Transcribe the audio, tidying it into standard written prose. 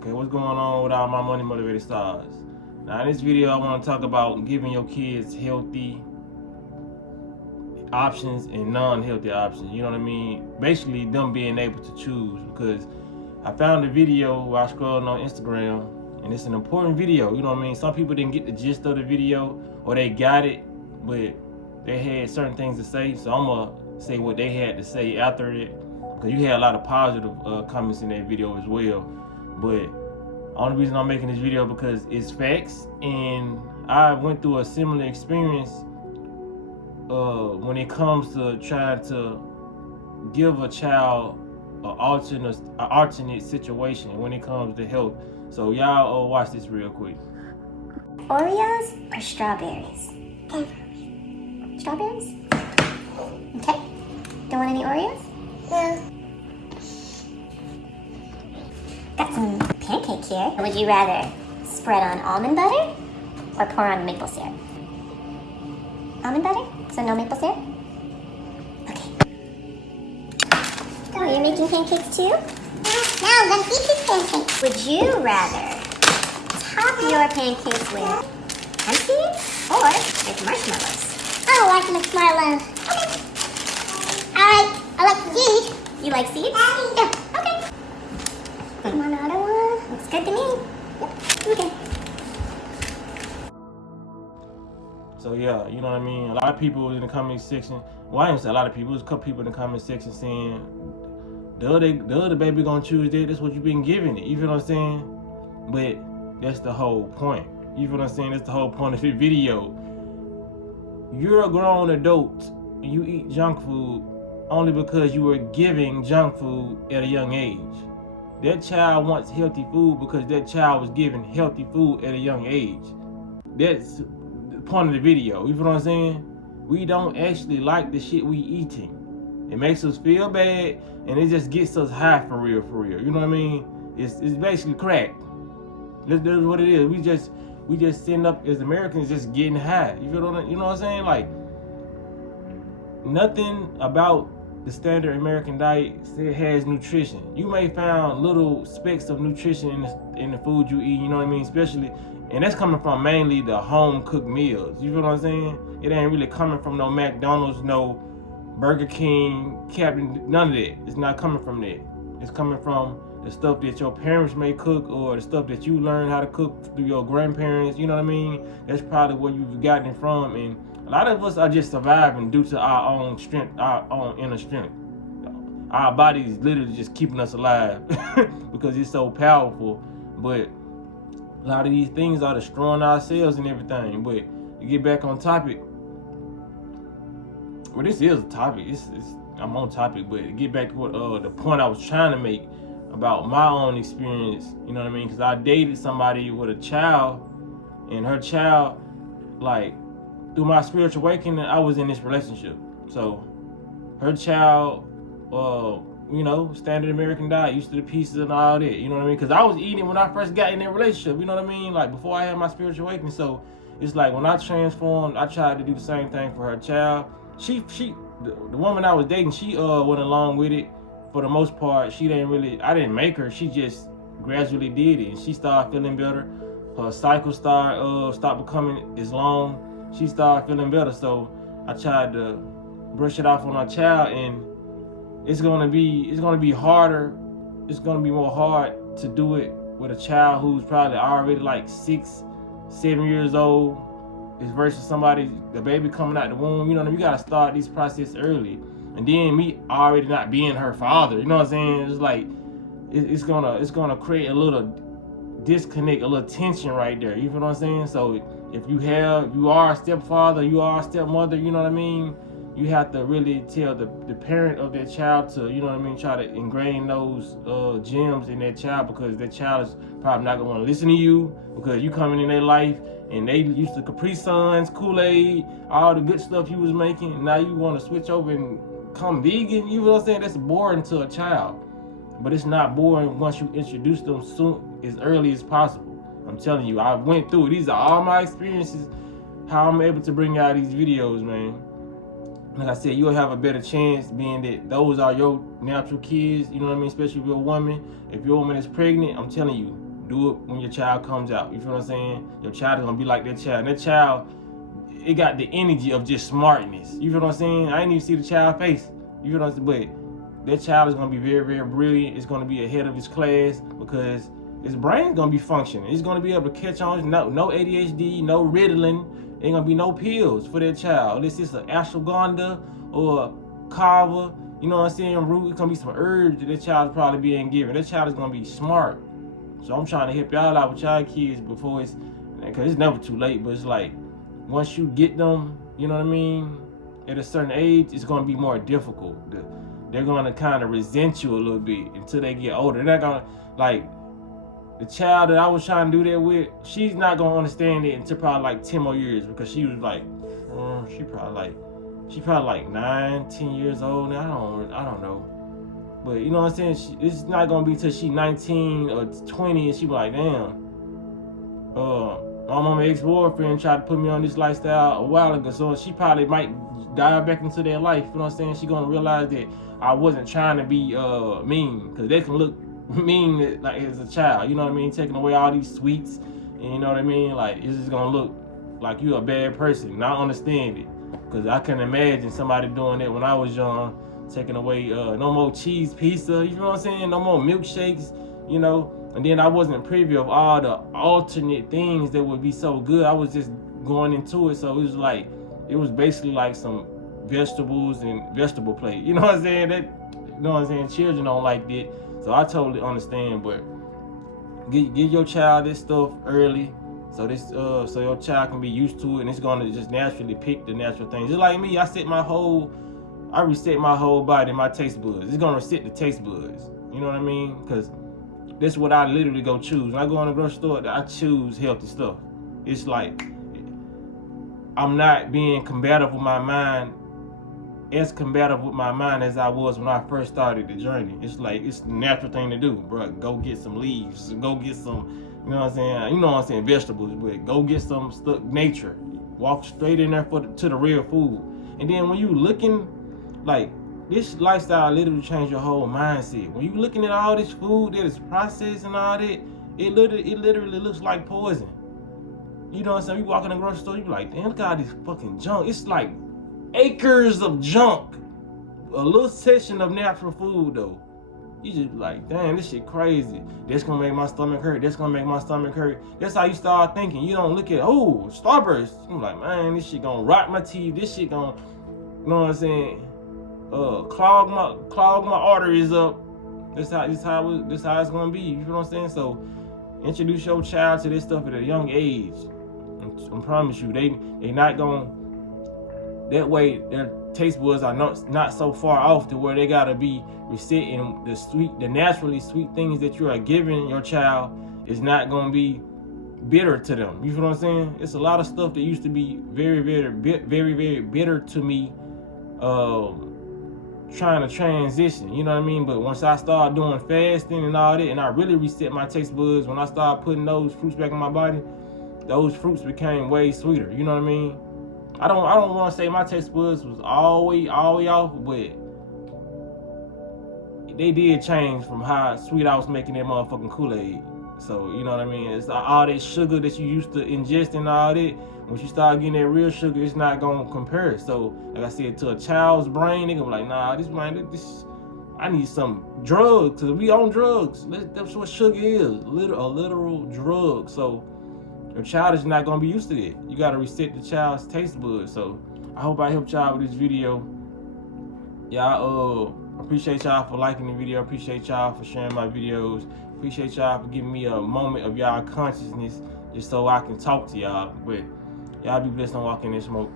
Okay, what's going on with all my money motivated stars? Now in this video I want to talk about giving your kids healthy options and non-healthy options. You know what I mean? Basically them being able to choose, because I found a video while scrolling on Instagram, and it's an important video. You know what I mean? Some people didn't get the gist of the video, or they got it, but they had certain things to say. So I'm gonna say what they had to say after it, because you had a lot of positive comments in that video as well. But only reason I'm making this video because it's facts, and I went through a similar experience when it comes to trying to give a child an alternate situation when it comes to health. So y'all watch this real quick. Oreos or strawberries? Strawberries? Okay. Don't want any Oreos? No. Got some pancake here. Would you rather spread on almond butter or pour on maple syrup? Almond butter? So no maple syrup? Okay. Oh, you're making pancakes too? No, I'm eating pancakes. Would you rather top your pancakes with pumpkin or with marshmallows? Oh, I like marshmallows. Okay. Alright, I like seeds. You like seeds? Yeah, okay. Want another one? Looks good to me. Yep, okay. So yeah, you know what I mean? A lot of people in the comment section, well, I didn't say a lot of people, there's a couple people in the comment section saying, the other baby gonna choose that, that's what you've been giving it, you feel what I'm saying? But that's the whole point. You feel what I'm saying? That's the whole point of the video. You're a grown adult and you eat junk food only because you were giving junk food at a young age. That child wants healthy food because that child was given healthy food at a young age. That's the point of the video. You feel what I'm saying? We don't actually like the shit we eating. It makes us feel bad, and it just gets us high for real. You know what I mean? It's basically crack. That's what it is. We just end up as Americans just getting high. You know what I'm saying? Like, nothing about the standard American diet has nutrition. You may find little specks of nutrition in the food you eat, you know what I mean? Especially, and that's coming from mainly the home cooked meals. You feel what I'm saying? It ain't really coming from no McDonald's, no Burger King, Captain, none of that. It's not coming from that. It's coming from the stuff that your parents may cook, or the stuff that you learn how to cook through your grandparents. You know what I mean? That's probably where you've gotten it from. And a lot of us are just surviving due to our own strength, our own inner strength. Our body is literally just keeping us alive because it's so powerful. But a lot of these things are destroying our cells and everything. But to get back on topic, well, this is a topic. I'm on topic, but to get back to what the point I was trying to make about my own experience, you know what I mean? Because I dated somebody with a child, and her child, like, through my spiritual awakening, I was in this relationship. So her child, you know, standard American diet, used to the pieces and all that, you know what I mean? Because I was eating when I first got in that relationship, you know what I mean? Like, before I had my spiritual awakening. So it's like when I transformed, I tried to do the same thing for her child. The woman I was dating, she went along with it for the most part. I didn't make her, she just gradually did it, and she started feeling better. Her cycle stopped becoming as long. She started feeling better. So I tried to brush it off on our child, and it's gonna be harder. It's gonna be more hard to do it with a child who's probably already like 6, 7 years old, versus somebody, the baby coming out the womb. You know what I mean? You gotta start this process early. And then me already not being her father, you know what I'm saying? It's like it's gonna create a little disconnect, a little tension right there. You feel what I'm saying? So if you are a stepfather, you are a stepmother, you know what I mean? You have to really tell the parent of that child to, you know what I mean, try to ingrain those gems in that child, because that child is probably not gonna want to listen to you because you coming in their life and they used to Capri Suns, Kool-Aid, all the good stuff you was making, and now you want to switch over and come vegan. You know what I'm saying? That's boring to a child. But it's not boring once you introduce them soon, as early as possible. I'm telling you, I went through it. These are all my experiences, how I'm able to bring out these videos, man. Like I said, you'll have a better chance being that those are your natural kids, you know what I mean? Especially if you're a woman. If your woman is pregnant, I'm telling you, do it when your child comes out. You feel what I'm saying? Your child is gonna be like that child. And that child, it got the energy of just smartness. You feel what I'm saying? I didn't even see the child's face. You feel what I'm saying? But that child is gonna be very, very brilliant. It's gonna be ahead of his class because his brain's gonna be functioning. It's gonna be able to catch on. No ADHD, no Ritalin. Ain't gonna be no pills for that child. This is an ashwagandha or a kava. You know what I'm saying? Root. It's gonna be some herbs that that child is probably being given. That child is gonna be smart. So I'm trying to help y'all out with y'all kids before it's, cause it's never too late. But it's like once you get them, you know what I mean, at a certain age, it's gonna be more difficult. They're gonna kind of resent you a little bit until they get older. They're not gonna like. The child that I was trying to do that with, she's not gonna understand it until probably like 10 more years because she was like, she probably like 9, 10 years old now. I don't know. But you know what I'm saying? It's not gonna be till she 19 or 20 and she be like, damn. My mama ex-boyfriend tried to put me on this lifestyle a while ago, so she probably might dive back into their life. You know what I'm saying? She gonna realize that I wasn't trying to be mean, because they can look mean like as a child, you know what I mean, taking away all these sweets, and you know what I mean, like it's just gonna look like you a bad person. And I understand it, because I can imagine somebody doing it when I was young, taking away no more cheese pizza, you know what I'm saying, no more milkshakes, you know. And then I wasn't privy of all the alternate things that would be so good. I was just going into it, so it was basically like some vegetables and vegetable plate, you know what I'm saying. That, you know what I'm saying, children don't like that. So I totally understand, but give your child this stuff early, so your child can be used to it, and it's gonna just naturally pick the natural things. Just like me, I reset my whole body, my taste buds. It's gonna reset the taste buds. You know what I mean? Because that's what I literally go choose. When I go in the grocery store, I choose healthy stuff. It's like I'm not being combative with my mind. As combative with my mind as I was when I first started the journey. It's like, it's the natural thing to do, bro. Go get some leaves, go get some, you know what I'm saying, vegetables, but go get some stuff, nature. Walk straight in there to the real food. And then when you looking, like, this lifestyle literally changed your whole mindset. When you looking at all this food that is processed and all that, it literally looks like poison. You know what I'm saying? You walk in the grocery store, you be like, damn, look at all this fucking junk. It's like acres of junk. A little section of natural food though. You just be like, damn, this shit crazy. That's gonna make my stomach hurt. That's gonna make my stomach hurt. That's how you start thinking. You don't look at, oh, Starburst. I'm like, man, this shit gonna rot my teeth. This shit gonna, you know what I'm saying, clog my arteries up. This how it's gonna be. You know what I'm saying? So introduce your child to this stuff at a young age. I promise you, they not gonna. That way, their taste buds are not so far off to where they gotta be resetting the naturally sweet things that you are giving your child is not gonna be bitter to them. You feel what I'm saying? It's a lot of stuff that used to be very, very, very, very bitter to me, trying to transition. You know what I mean? But once I started doing fasting and all that, and I really reset my taste buds, when I started putting those fruits back in my body, those fruits became way sweeter. You know what I mean? I don't want to say my taste buds was all the way off, but they did change from how sweet I was making that motherfucking Kool-Aid. So, you know what I mean? It's all that sugar that you used to ingest and all that. Once you start getting that real sugar, it's not going to compare. So, like I said, to a child's brain, they gonna be like, nah, I need some drugs. Cause we on drugs. That's what sugar is, a literal drug. So, your child is not gonna be used to it. You gotta reset the child's taste buds. So I hope I helped y'all with this video. Y'all, appreciate y'all for liking the video. Appreciate y'all for sharing my videos. Appreciate y'all for giving me a moment of y'all consciousness just so I can talk to y'all. But y'all be blessed on walking in smoke.